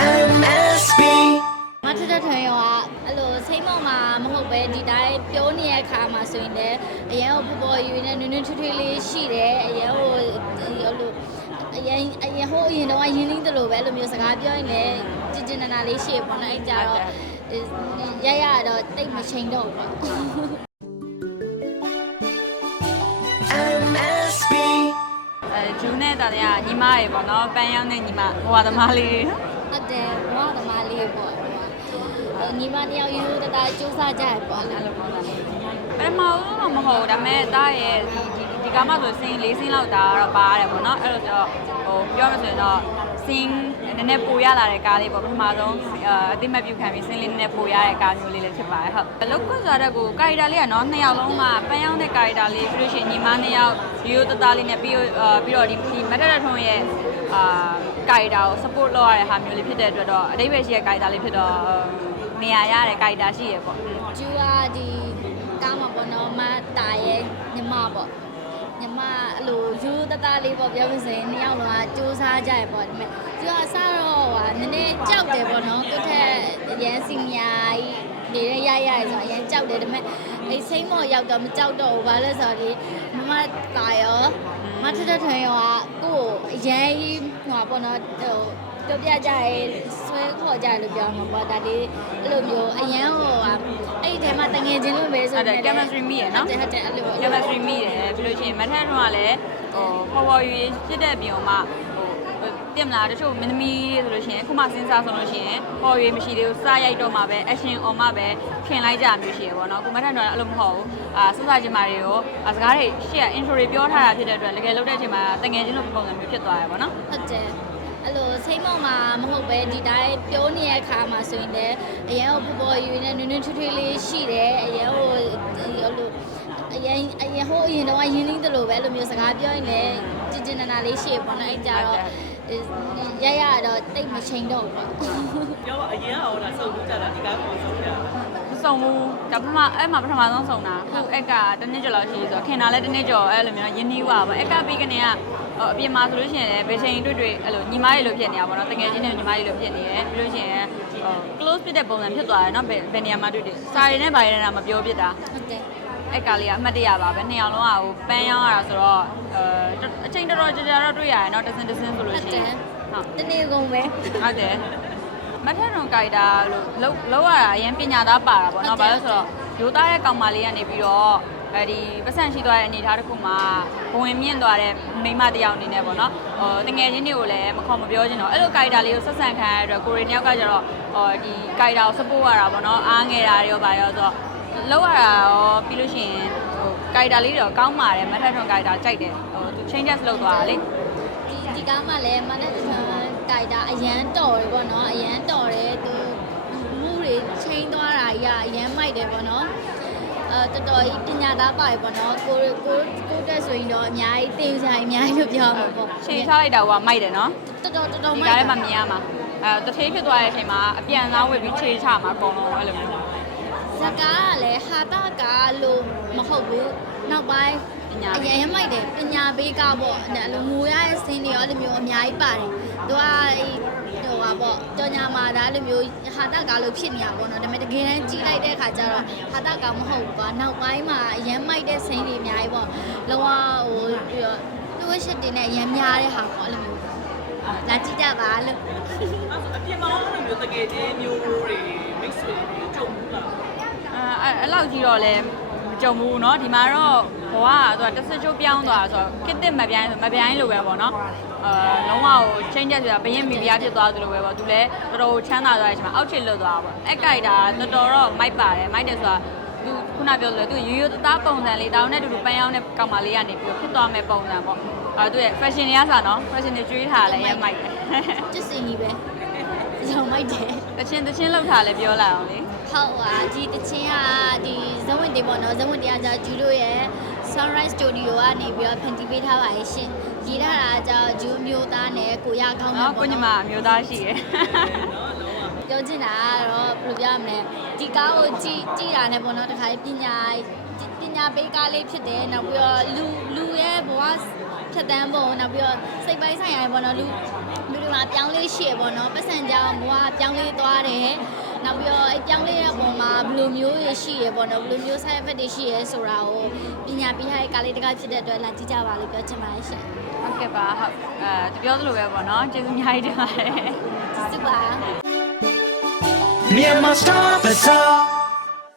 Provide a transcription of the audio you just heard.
MSB မထထထွန်ရောကအဲ့လိုစိတ်မောင်မှာမဟုတ်ပဲဒီတိုင်းပြောနေတဲ့အခါမှာဆိုရင်လည်းအရင်ကပေါ်ပေါ်ရွေးနေနွန်းနွန်းထွေးထွေးလေးရှိတယ်အရင်ဟိုအဲ့လိုအရင်အရင်ဟိုအရင်တော့ရင်းနှီးတယ်လို့ပဲအဲ့လိုမျိုးစကားပြောရင်လည်းကြင်ကြင်နာနာလေးရှိရပေါ့နော်အဲ့ကြတော့ရရတော့တိတ်မချိန်တော့ဘူးပေါ့ MSB အဲဂျူးနဲ့တာတဲ့ကညီမရေပေါ့နော်ပန်းရောင်းတဲ့ညီမဟိုဟာသမားလေး တွေဟုတ်တယ်ဘဝသမားလေးပေါ့ညီမတယောက်ယူတတာစူးစမ်းကြရပေါ့အဲ့လားလိုပုံစံလေးပထမဦးတော့မဟုတ်ဘူးဒါပေမဲ့တာရဲ့ဒီဒီဒီကမှဆိုစင်းလေးစင်းလောက်တာတော့ပါရတယ်ပေါ့နော်အဲ့လိုဆိုတော့ဟိုပြောမှဆိုရင်တော့စင်းနည်းနည်းပိုရလာတဲ့ကားလေးပေါ့ပထမဆုံးအတိမတ်ပြုခံပြီးစင်းလေးနည်းနည်းပိုရတဲ့ကားမျိုးလေးလည်းဖြစ်ပါတယ်ဟုတ်အလုပ်ကွန်ဆာတက်ကိုကာရီတာလေးကနော်နှစ်ယောက်လုံးမှပန်းရောင်းတဲ့ကာရီတာလေးပြီးလို့ရှိရင်ညီမနှစ်ယောက်ရိုးရိုးတသားလေးနဲ့ပြီးတော့ပြီးတော့ဒီဒီမတ်တက်ထွန်းရဲ့ အာကာရီတာကို support လုပ်ရတဲ့ဟာမျိုးလေးဖြစ်တဲ့အတွက်တော့အတိတ်ပဲရှိတဲ့ကာရီတာလေးဖြစ်တော့နေရာရတဲ့ကာရီတာရှိရပေါ့ကျူကဒီကားမှာပေါ့နော်မတာရဲ့ညီမပေါ့ညီမအဲ့လိုယူတတလေးပေါ့ပြောမစင်နှစ်ယောက်လုံးကစူးစမ်းကြရပေါ့ဒါပေမဲ့ကျူကအစတော့ဟာနည်းနည်းကြောက်တယ်ပေါ့နော်သူ့ထက်အရန်စီနီယာကြီး နေတဲ့ရရရဆိုအရန်ကြောက်တယ်ဒါပေမဲ့အဲစိမ့်မော်ရောက်တော့မကြောက်တော့ဘူးဘာလဲဆိုတော့ဒီမမတာရောမထထထွန်ရောကကို့ကိုအရန်ကြီးဟိုပေါ့နော်ဟိုတို့ပြကြရဲဆွဲခေါ်ကြလို့ပြောမှာပေါ့ဒါလေးအဲ့လိုမျိုးအရန်ဟိုဟာအဲ့ဒီထဲမှာတငယ်ချင်းလို့ပဲဆိုဟုတ်တယ် chemistry မိရနော် ဟုတ်တယ်ဟုတ်တယ်အဲ့လိုပေါ့ chemistry မိတယ်ပြီးလို့ရှိရင်မထက်တော့ကလည်းဟိုပေါ်ပေါ်ရွေးဖြစ်တဲ့ပြင်မှာဟို တင်မလားတချို့မင်းသမီးတွေဆိုလို့ရှိရင်အခုမှစဉ်းစားဆိုလို့ရှိရင်ပေါ်ရွေးမရှိသေးဘူးစရိုက်တော့မှပဲ action on မှပဲခင်လိုက်ကြမျိုးရှိရပေါ့နော်အခုမထက်တော့အဲ့လိုမဟုတ်ဘူးအာစစချင်းမာတွေကိုစကားတွေရှေ့က intro တွေပြောထားတာဖြစ်တဲ့အတွက်တကယ်လုပ်တဲ့အချိန်မှာတငယ်ချင်းလိုပုံစံမျိုးဖြစ်သွားရပေါ့နော်ဟုတ်တယ်အဲ့လိုစိတ်မောင်မှာမဟုတ်ပဲဒီတိုင်းပြောနေတဲ့အခါမှာဆိုရင်လည်းအရင်ဟိုပေါ်ပေါ်ရွေးနေနွန်းနွန်းထွေးထွေးလေးရှိတယ်အရင်ဟိုအဲ့လိုအရင်အရင်ဟိုအရင်တော့ရင်းနှီးတယ်လို့ပဲအဲ့လိုမျိုးစကားပြောရင်လည်းကြင်ကြင်နာနာလေးရှိရပေါ့နော်အဲ့ကြတော့ ရရတော့တိတ်မချိန်တော့ဘူးပေါ့ပြောပါအရင်ကဟောတာစုံလို့ကြတာဒီကားကိုစုံကြတာမစုံဘူးဒါပထမအဲ့မှာပထမဆုံးစုံတာခုအဲ့ကတစ်နှစ်ကျော်လောက်ရှိပြီဆိုတော့ခင်တာလည်းတစ်နှစ်ကျော်အဲ့လိုမျိုးရင်းနှီးွားပါအဲ့ကပြီးကနေကဟိုအပြင်မှာဆိုလို့ရှိရင်လည်းဘယ်ချိန်တွေ့တွေ့အဲ့လိုညီမတွေလိုဖြစ်နေတာပေါ့နော်တကယ်ချင်းနဲ့ညီမတွေလိုဖြစ်နေတယ်ပြီးလို့ရှိရင်ဟို close ဖြစ်တဲ့ပုံစံဖြစ်သွားတယ်နော်ဘယ်ဘယ်နေရာမှာတွေ့တွေ့စာရည်နဲ့ဘာရည်နဲ့မပြောဖြစ်တာဟုတ်တယ်အဲ့ကလေးကအမှတ်တရပါပဲနှစ်ယောက်လုံးကဟိုပန်းရောင်းရတာဆိုတော့ အဲအချိန်တော်တော်ကြာကြာတော့တွေ့ရတယ်နော်တစ်စင်တစ်စင်ဆိုလို့ရှိရင်ဟုတ်တနေ့ကုန်ပဲဟုတ်တယ်မထက်တော်ကြိုက်တာလို့လောက်လောက်ရတာအရင်ပညာသားပါတာပေါ့နော်ဘာလို့ဆိုတော့ရိုးသားတဲ့ကောင်မလေးကနေပြီးတော့အဲဒီပတ်စံရှိသွားတဲ့အနေအထားတစ်ခုမှာဘဝင်မြင့်သွားတဲ့မိန်းမတစ်ယောက်အနေနဲ့ပေါ့နော်ဟိုတငယ်ချင်းတွေကိုလည်းမခေါ်မပြောချင်တော့အဲ့လိုကြိုက်တာလေးကိုဆက်ဆံခံရတဲ့အတွက်ကိုရီတယောက်ကကျတော့ဟိုဒီကြိုက်တာကို support ရတာပေါ့နော်အားငယ်တာတွေရောပါရောဆိုတော့လောက်ရတာရောပြီးလို့ရှိရင်ဟို ကြိုက်တာလေးတော့ကောင်းပါတယ်မထက်တော်ကြိုက်တာကြိုက်တယ်ဟိုသူ changes လုပ်သွားတာလေဒီဒီကားမှလည်းမနက်ထန်တိုက်တာအရန်တော်တယ်ပေါ့နော်အရန်တော်တယ်သူမူတွေချိန်သွားတာကြီးကအရန်မိုက်တယ်ပေါ့နော်အဲတော်တော်ကြီးပညာသားပါတယ်ပေါ့နော်ကိုကိုကိုတက်ဆိုရင်တော့အများကြီးသိစရာအများကြီးလို့ပြောမှာပေါ့ချိန်ချလိုက်တာကမိုက်တယ်နော်တော်တော်တော်တော်ဒီမိုက်ကားထဲမှာမြင်ရမှာအဲတထေးဖြစ်သွားတဲ့အချိန်မှာအပြန်သားဝစ်ပြီးခြေချမှာအကုန်လုံးအဲ့လိုမျိုး ဇကားကလည်းဟာတာကားလို့မဟုတ်ဘူးနောက်ပိုင်းပညာအရင်မိုက်တယ်ပညာပေးကားပေါ့အဲ့လိုငိုရတဲ့စင်းတွေရောအဲ့လိုမျိုးအများကြီးပါတယ်သူကအဲ့ဟိုပါပေါ့ကြော်ညာမာတာအဲ့လိုမျိုးဟာတာကားလို့ဖြစ်နေတာပေါ့နော်ဒါပေမဲ့တကယ်တမ်းကြီးလိုက်တဲ့အခါကျတော့ဟာတာကားမဟုတ်ဘူးကွာနောက်ပိုင်းမှာအရင်မိုက်တဲ့စင်းတွေအများကြီးပေါ့လောကဟိုပြီးတော့သူ့ရှစ်တင်နဲ့အရင်များတဲ့ဟာပေါ့အဲ့လိုမျိုးလာကြည့်ကြပါလို့အဲ့ဆိုအပြင်မှာဟောလို့မျိုးတကယ်ချင်းမျိုးတွေ mix တွေကြုံဘူးလား အဲအဲ့အဲ့လောက်ကြီးတော့လည်းမကြုံဘူးเนาะဒီမှာတော့ဘဝကသူကတစ်စချိုးပြောင်းသွားတာဆိုတော့ခစ်တစ်မပြိုင်းဆိုမပြိုင်းလိုပဲပေါ့เนาะအဲလုံးဝဟို change ဆိုတာဘရင်မိဖုရားဖြစ်သွားသလိုပဲပေါ့သူလည်းတော်တော်ချမ်းသာသွားတဲ့အချိန်မှာအောက်ချစ်လွတ်သွားတာပေါ့အဲ့ကြိုက်တာတော်တော်တော့မိုက်ပါတယ်မိုက်တယ်ဆိုတာသူခုနပြောလို့သူရိုးရိုးသားပုံစံလေးတောင်းနဲ့တူတူပန်းရောင်းတဲ့ကောင်မလေးကနေပြီးတော့ဖြစ်သွားမဲ့ပုံစံပေါ့အဲသူရဲ့ fashion တွေကစားနော် fashion တွေကျွေးထားလည်းရမ်းမိုက်တယ် ကျစ်စင်ကြီးပဲရောင်မိုက်တယ် တချင်းတချင်းလောက်ထားလဲပြောလိုက်အောင်လေ ဟုတ်ပါဒီတချင်းကဒီဇဝင့်တေပေါ့နော်ဇဝင့်တေကကြာဂျူတို့ရဲ့ Sunrise Studio ကနေပြီးတော့ဖန်တီးပေးထားပါရဲ့ရှင်ရေးထားတာကကြာဂျူမျိုးသားနဲ့ကိုရကောင်းမှာနော်ကိုပေါ့ညီမနော်အမျိုးသားရှိရယ်ပြောချင်တာကတော့ဘယ်လိုပြောရမလဲဒီကားကိုကြည့်ကြည့်တာနဲ့ပေါ့နော်တခါပညာပညာပေးကားလေးဖြစ်တယ်နောက်ပြီးတော့လူလူရဲ့ဘဝဖြတ်တန်းပုံနောက်ပြီးတော့စိတ်ပိုင်းဆိုင်ရာပေါ့နော်လူလူတွေ မှာပြောင်းလေးရှိရပေါ့နော်ပတ်စံကြောင်ဘွားပြောင်းလေးသွားတယ်နောက်ပြီးတော့အဲ့ပြောင်းလေးရဲ့ပုံမှာဘယ်လိုမျိုးရရှိရပေါ့နော်ဘယ်လိုမျိုး side effect တွေရှိရဆိုတာကိုပညာပေးထားတဲ့ကားလေးတစ်ခါဖြစ်တဲ့အတွက်လာကြည့်ကြပါလို့ပြောချင်ပါတယ်ရှင်ဟုတ်ကဲ့ပါဟုတ်အဲတပြောသလိုပဲပေါ့နော်ကျေးဇူးအများကြီးတင်ပါတယ်ကျေးဇူးပါ Myanmar Star Bazaar